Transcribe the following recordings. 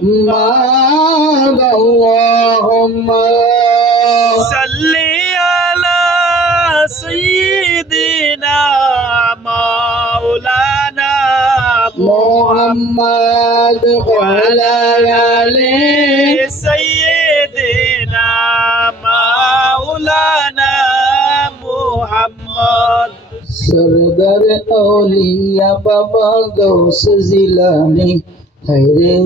محمد اللهم صل على سيدنا مولانا محمد وعلى آله سيدنا مولانا محمد सरदार औलिया बाबा गौस जिलानी है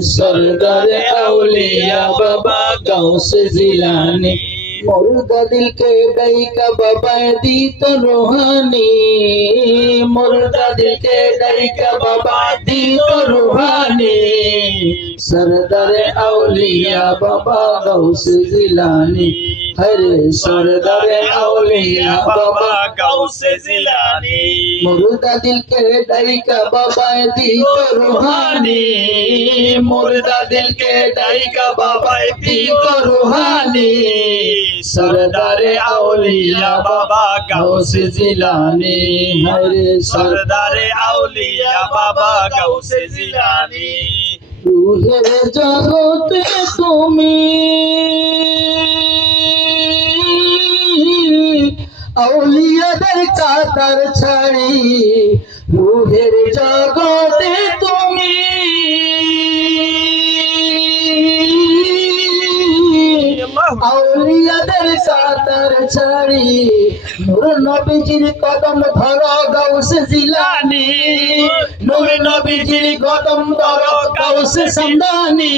सरदार औलिया बाबा गौस जिलानी मुर्दा दिल के डाइका बाबा दी तो रूहानी मुर्दा दिल के डाइका बाबा दी तो रूहानी सरदार औलिया बाबा गौस जिलानी हरे सरदार औलिया बाबा गौस जिलानी मुर्दा दिल के डाइका बाबा दी तो रूहानी मुर्दा दिल के डाइका बाबा दी तो रूहानी सरदार औलिया बाबा गौस जिलानी हरे सरदार औलिया बाबा गौस जिलानी रूहेर जगते তুমি औलियाদের কাতার ছাড়ি রূহের জগতে তুমি औलियाদের কাতার ছাড়ি নূর নবীজির কদম ধরো গৌস জিলানী নূর নবীজির কদম ধরো গৌস সমদানি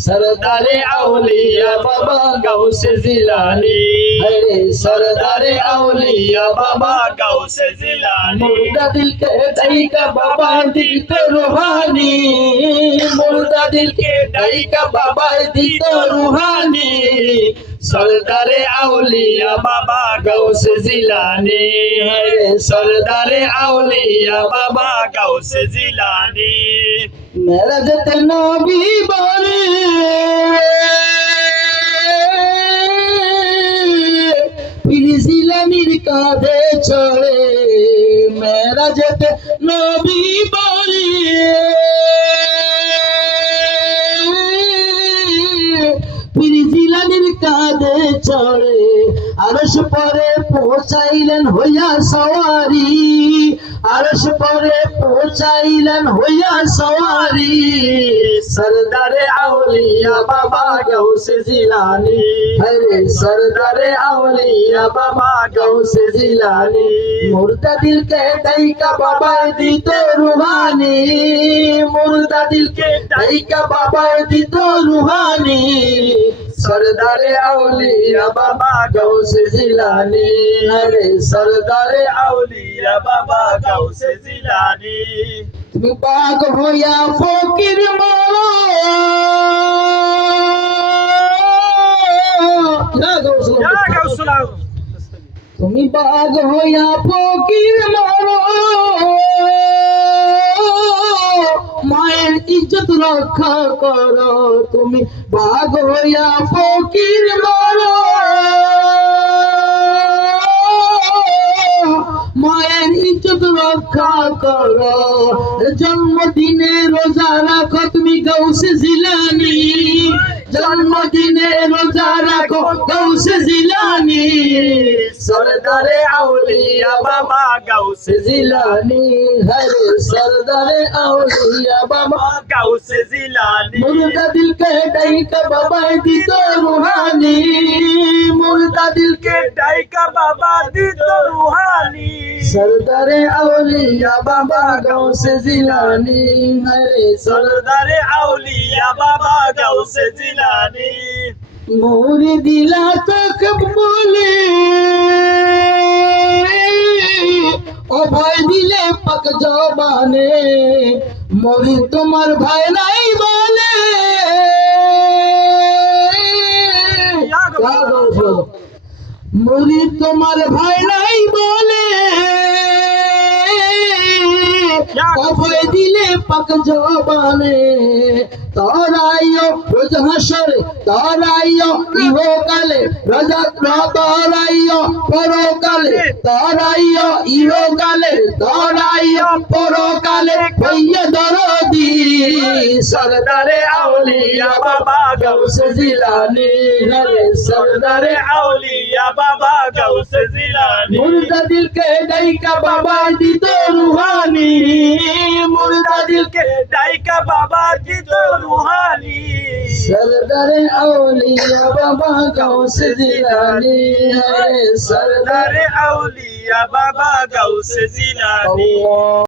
सरदार औलिया बाबा गौस जिलानी हरे सरदार औलिया बाबा गौस जिलानी मुर्दा दिल के डाइका बाबा दी तो रूहानी मुर्दा दिल के डाइका बाबा दी तो रूहानी सरदार औलिया बाबा गौस जिलानी हरे सरदार औलिया बाबा गौस जिलानी मेरा जत नबी बारे फिर जिलानीर काঁধে চড়ে मेरा जत नबी बारे फिर जिलानीर काঁধে চড়ে আরশ পরে পৌঁছাইলেন হইয়া সওয়ারি আরশ পরে পৌঁছাইলেন হইয়া সওয়ারি सरदार औलिया बाबा गौस जिलानी हरे सरदार औलिया बाबा गौस जिलानी मुर्दा दिल के डाइका बाबा दी तो रूहानी मुर्दा दिल के डाइका बाबा दी तो रूहानी सरदार औलिया बाबा गौस जिलानी हरे सरदार औलिया बाबा गौस जिलानी তুমি পাক হইয়া ফকির মারো তুমি পাক হইয়া ফকির মারো মায়ের ইজ্জত রক্ষা করো তুমি পাক হইয়া ফকির মারো মায়ের ইজ্জত রক্ষা করো জন্মদিনে রোজা রাখো তুমি গৌস জিলানী জন্মদিনে রোজা রাখো গৌস জিলানী सरदार औलिया बाबा गौस जिलानी हरे सरदार औलिया बाबा गौस जिलानी मुर्दा दिल के डाइका बाबा दी तो रूहानी मुर्दा दिल के डाइका बाबा दी तो रूहानी सरदार औलिया बाबा गौस जिलानी हरे सरदार औलिया बाबा गौस जिलानी मोर दिला तक बोले অভয় দিলে পাক জবানে মরি তোমার ভাই নাই বলে মরি তোমার ভাই নাই বলে কফে দিলে পাক জবানে তরাইও রোজ হাসরে তরাইও ইহকালে রাজা তরাইও পরকালে তরাইও ইহকালে তরাইও পরকালে হইয়া দরদি সরদারে আউলিয়া বাবা গাউসে জিলানী হরে সরদারে আউলিয়া বাবা গাউসে জিলানী মুর্দা দিলকে ডাইকা বাবা দিত রুহানি মুর্দা দিলকে ডাইকা বাবা দিত রুহানি সরদারে আউলিয়া বাবা গাউসে জিলানী হরে সরদারে আউলিয়া বাবা গাউসে জিলানী আল্লাহ